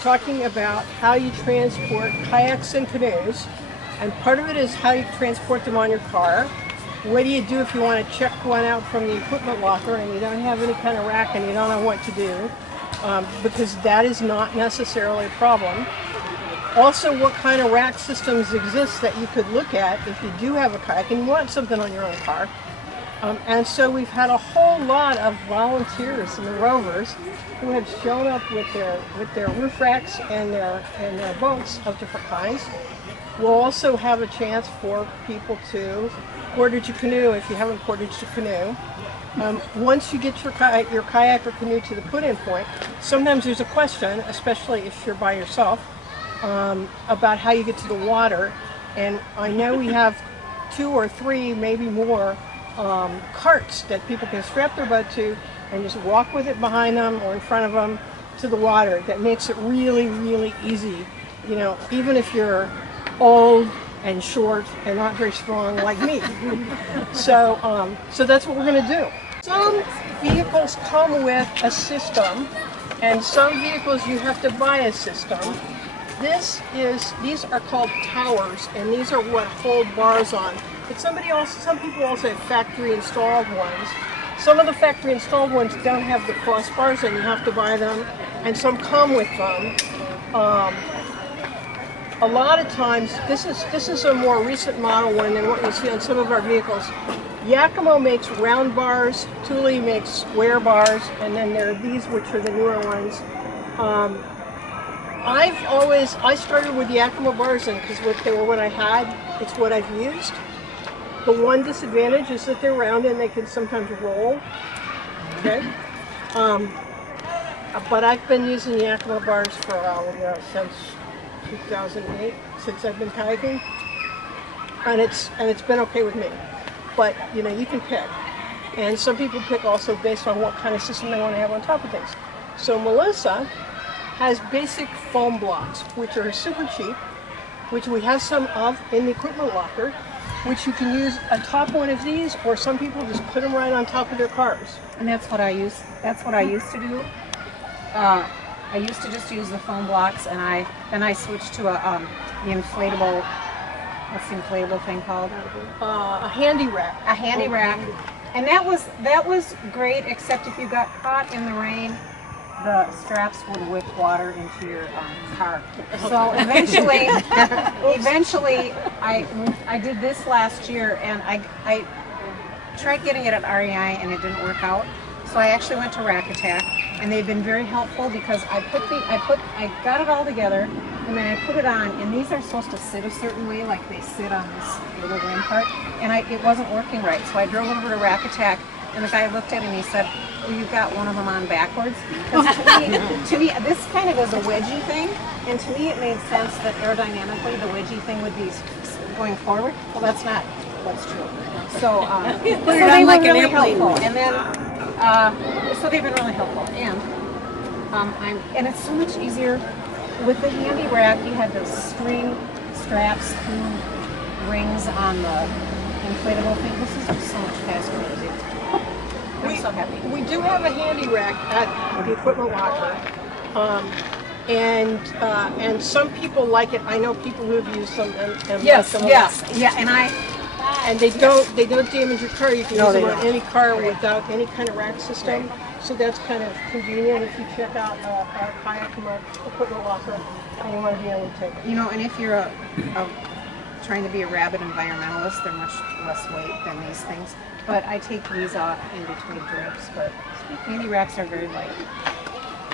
talking about how you transport kayaks and canoes. And part of it is how you transport them on your car. What do you do if you want to check one out from the equipment locker and you don't have any kind of rack and you don't know what to do? Because that is not necessarily a problem. Also, what kind of rack systems exist that you could look at if you do have a kayak and you want something on your own car. And so we've had a whole lot of volunteers in the Rovers who have shown up with their roof racks and their boats of different kinds. We'll also have a chance for people to portage a canoe if you haven't portaged a canoe. Once you get your kayak or canoe to the put-in point, sometimes there's a question, especially if you're by yourself, about how you get to the water. And I know we have 2 or 3, maybe more, carts that people can strap their boat to and just walk with it behind them or in front of them to the water. That makes it really, really easy. You know, even if you're old and short and not very strong like me. So that's what we're going to do. Some vehicles come with a system, and some vehicles you have to buy a system. These are called towers, and these are what hold bars on. But some people also have factory installed ones. Some of the factory installed ones don't have the crossbars, and you have to buy them, and some come with them. A lot of times, this is a more recent model one than what you see on some of our vehicles. Yakima makes round bars, Thule makes square bars, and then there are these, which are the newer ones. I started with Yakima bars, and because they were what I had, it's what I've used. The one disadvantage is that they're round and they can sometimes roll. Okay, but I've been using Yakima bars for since 2008, since I've been kayaking, and it's been okay with me. But you know, you can pick, and some people pick also based on what kind of system they want to have on top of things. So Melissa has basic foam blocks, which are super cheap, which we have some of in the equipment locker, which you can use atop one of these, or some people just put them right on top of their cars. And that's what I used to do. I used to just use the foam blocks, and then I switched to the inflatable. What's the inflatable thing called? A handy rack. A handy rack, and that was great. Except if you got caught in the rain, the straps would whip water into your car. So eventually, I did this last year, and I tried getting it at REI, and it didn't work out. So I actually went to Rack Attack, and they've been very helpful because I got it all together, and then I put it on, and these are supposed to sit a certain way, like they sit on this little rim part, and it wasn't working right. So I drove over to Rack Attack, and the guy looked at it and he said, well, you've got one of them on backwards. Because to me, this kind of is a wedgie thing, and to me it made sense that aerodynamically the wedgie thing would be going forward. Well, that's not what's true. So, Put it on like an really airplane. helpful. And then, so they've been really helpful. And it's so much easier. With the handy rack, you had the string straps through rings on the inflatable thing. This is just so much faster to do. I'm so happy. We do have a handy rack at the equipment locker, and some people like it. I know people who have used them and Yes, like them yes, a lot. yeah, And they don't damage your car. You can use them on don't. any car without any kind of rack system. Right. So that's kind of convenient if you check out a kayak from an equipment locker and you want to be able to take it. You know, and if you're trying to be a rabid environmentalist, they're much less weight than these things. But I take these off in between trips. But handy racks are very light.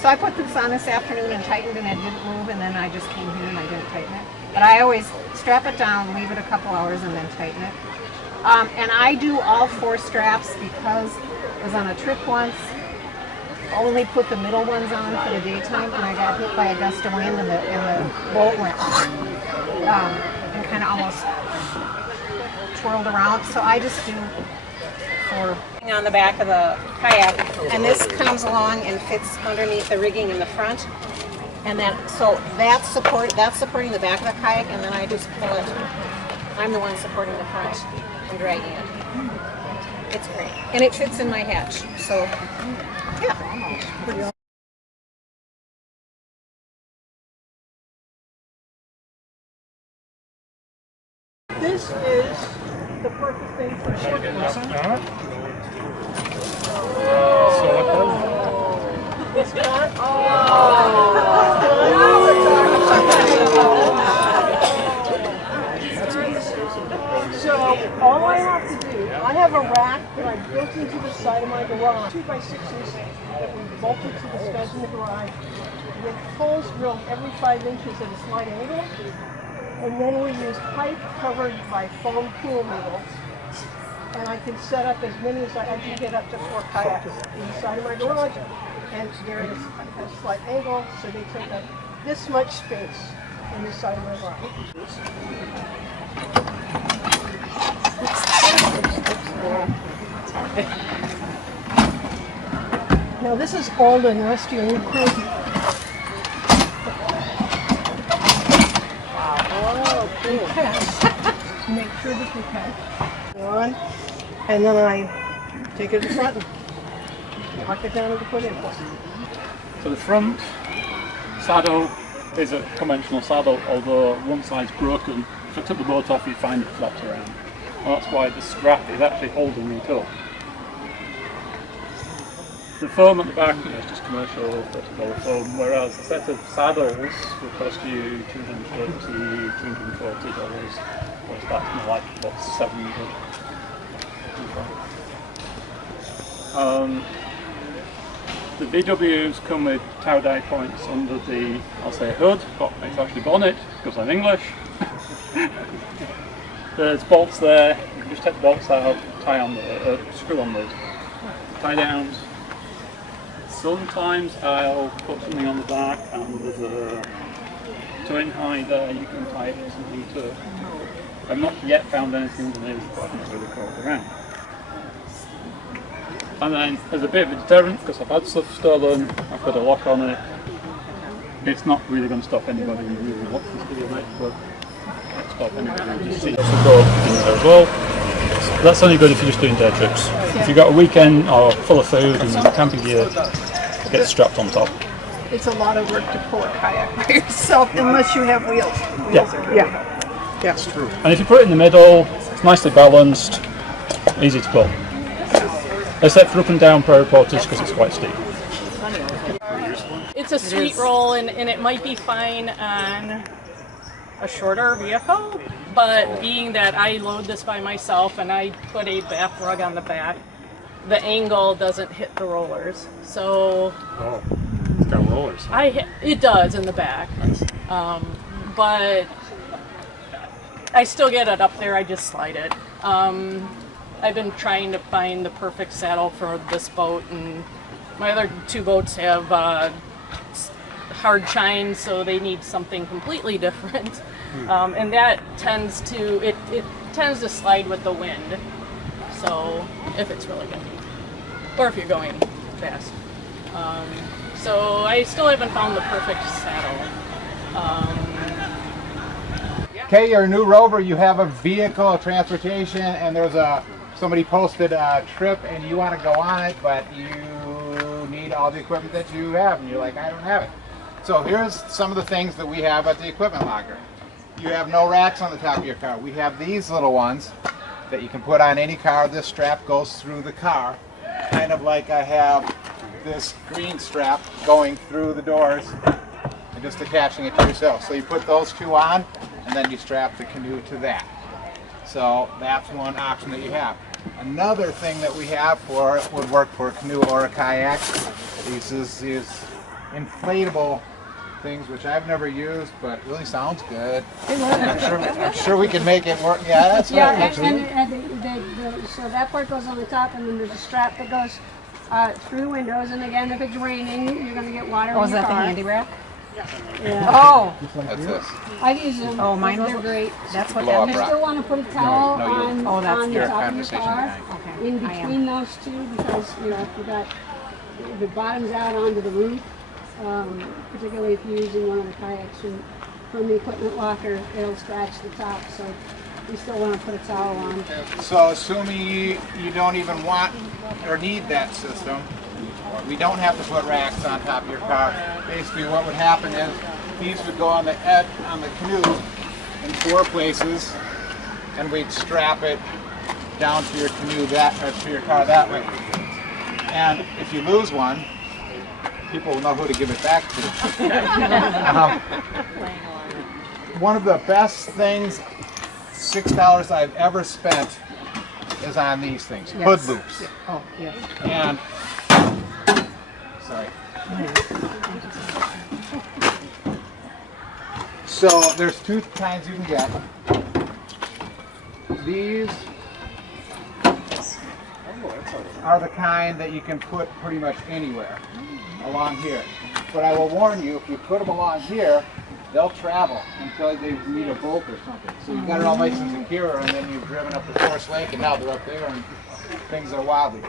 So I put this on this afternoon and tightened, and it didn't move, and then I just came here and I didn't tighten it. But I always strap it down, leave it a couple hours, and then tighten it. And I do all 4 straps because I was on a trip once, only put the middle ones on for the daytime, and I got hit by a gust of wind, and the boat went and kind of almost twirled around. So I just do 4 on the back of the kayak, and this comes along and fits underneath the rigging in the front, and then so that's supporting the back of the kayak, and then I just pull it. I'm the one supporting the front and dragging it. It's great, and it fits in my hatch. So yeah. This is the perfect thing for shipping. It's got. So all I have to do, I have a rack that I built into the side of my garage, 2x6s that we bolted to the studs in the garage, with holes drilled every 5 inches at a slight angle, and then we use pipe covered by foam pool noodles. And I can set up as many as I can get up to 4 kayaks inside of my garage, and they're at a slight angle, so they take up this much space in the side of my garage. Now this is old and rusty and crazy. Wow, cool. Make sure that you catch. On, and then I take it to the front and lock it down and put it in. So the front saddle is a conventional saddle, although one side's broken. If I took the boat off, you'd find it flopped around. And that's why the strap is actually holding it up. The foam at the back is just commercial vertical foam, whereas a set of saddles will cost you $230, $240, whereas that's more like about $700. The VWs come with tie-dye points under the, I'll say hood, but it's actually bonnet because I'm English. There's bolts there, you can just take the bolts out, tie on the, screw on those tie downs. Sometimes I'll put something on the back and there's a towing hide there, you can tie something to it. I've not yet found anything that is, but I think it's really cool around. And then there's a bit of a deterrent because I've had stuff stolen, I've got a lock on it. It's not really going to stop anybody who really wants this video, mate, but it stop anybody who just sees us go in there as well. That's only good if you're just doing day trips. If you've got a weekend or full of food and camping gear, get strapped on top. It's a lot of work to pull a kayak by yourself unless you have wheels. Yeah. That's true. And if you put it in the middle, it's nicely balanced, easy to pull. Except for up and down prairie portage because it's quite steep. It's a sweet roll and it might be fine on a shorter vehicle, but being that I load this by myself and I put a bath rug on the back, the angle doesn't hit the rollers. So oh, it's got rollers. It does in the back, but I still get it up there. I just slide it. I've been trying to find the perfect saddle for this boat, and my other 2 boats have hard chines, so they need something completely different. And that tends to tends to slide with the wind. So if it's really windy, or if you're going fast. So I still haven't found the perfect saddle. Okay, you're a new rover, you have a vehicle, a transportation, and there's somebody posted a trip and you want to go on it, but you need all the equipment that you have, and you're like, I don't have it. So here's some of the things that we have at the equipment locker. You have no racks on the top of your car. We have these little ones that you can put on any car. This strap goes through the car, kind of like I have this green strap going through the doors and just attaching it to yourself. So you put those 2 on, and then you strap the canoe to that. So that's one option that you have. Another thing that we have for would work for a canoe or a kayak. These inflatable things, which I've never used, but really sounds good. I'm sure we can make it work. Yeah, that's right. Actually. So that part goes on the top, and then there's a strap that goes through the windows. And again, if it's raining, you're going to get water in your car. Oh, is that the handy rack? Yeah. Oh, That's this. I've used them. oh, mine They're was great. That's what Blow You up rock. still want to put a towel No, you're- on, Oh, that's on the your top of your conversation car, tonight. Okay, in I am. between those 2, because you got the bottoms out onto the roof. Particularly if you're using one of the kayaks from the equipment locker, it'll scratch the top. So you still want to put a towel on. So assuming you don't even want or need that system, we don't have to put racks on top of your car. Basically what would happen is these would go on the canoe in 4 places, and we'd strap it down to your canoe or to your car that way. And if you lose one, people will know who to give it back to. One of the best things, $6 I've ever spent, is on these things, hood loops. Oh, yes. And, sorry. So there's two kinds you can get. These are the kind that you can put pretty much anywhere along here. But I will warn you, if you put them along here, they'll travel until they meet a bolt or something. So you've got it all nice and secure, and then you've driven up the Forest Lake, and now they're up there, and things are wobbly.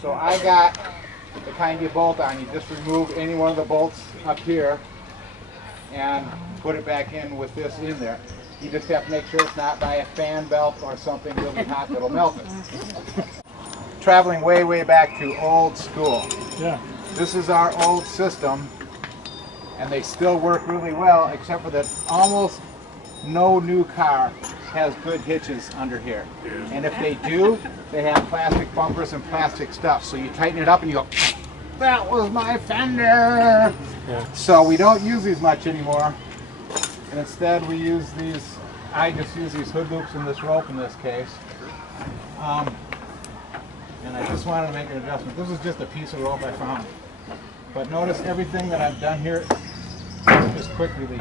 So I got the kind you bolt on. You just remove any one of the bolts up here and put it back in with this in there. You just have to make sure it's not by a fan belt or something really hot that'll melt it. Traveling way, way back to old school. Yeah. This is our old system, and they still work really well, except for that almost no new car has good hitches under here. And if they do, they have plastic bumpers and plastic stuff. So you tighten it up and you go, that was my fender! Yeah. So we don't use these much anymore. And instead we use these, I just use these hood loops and this rope in this case. And I just wanted to make an adjustment. This is just a piece of rope I found. But notice everything that I've done here is quick release.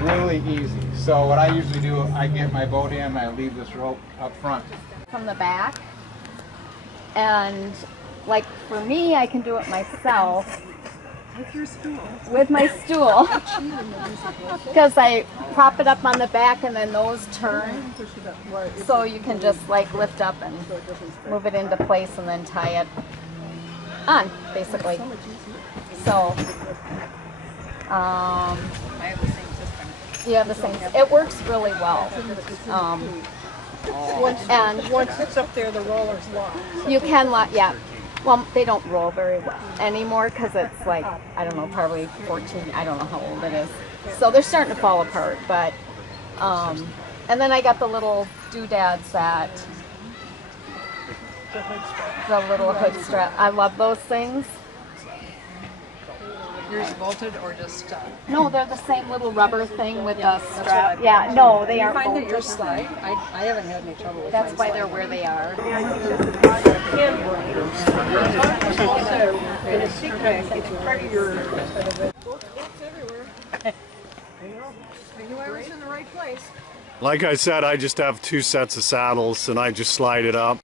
Really easy. So what I usually do, I get my boat in and I leave this rope up front. From the back, and like for me, I can do it myself with my stool because I prop it up on the back and then those turn, so you can just like lift up and move it into place and then tie it on, basically. So you have the same. It works really well. Once it's up there, the roller's locked. You can lock, yeah. Well, they don't roll very well anymore because it's like, I don't know, probably 14, I don't know how old it is. So they're starting to fall apart, but, and then I got the little doodads that, the little hood strap. I love those things. Yours bolted or just No, they're the same little rubber thing with the strap. Yeah, no, they aren't find that bolted. yours slide? I haven't had any trouble with That's mine why they're sliding. where they are. Also, in a sea kayak, it's part of your... I knew I was in the right place. Like I said, I just have 2 sets of saddles and I just slide it up.